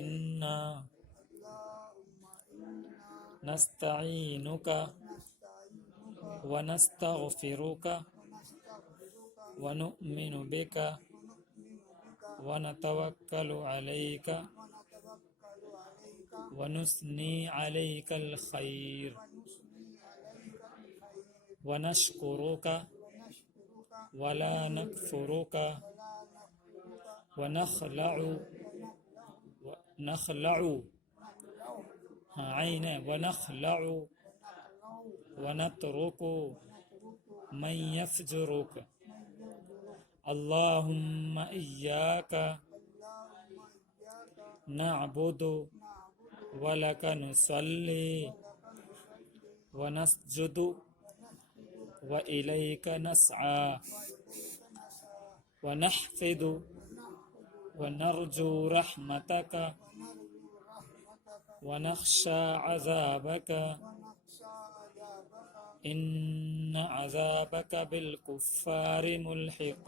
इन्ना नस्तईनुका व नस्तगफिरुका व नु'मिनु बिका व नतवक्कलु अलैका व नुस्नी अलैकल खैर व नशकुरुका व ला नकफुरुका व नखलउ आइन व नखलउ व नतरुकु मन यफजुरुक अल्लाहुम्मा इय्याका नअबुदु व लका नुसल्ली व नस्जुदु व इलैका नस्आ व नहफिदु व नरजू रहमतका व नख्शा अज़ाबका इन्न अज़ाबका बिलकुफ़्फ़ारि मुल्हिक़।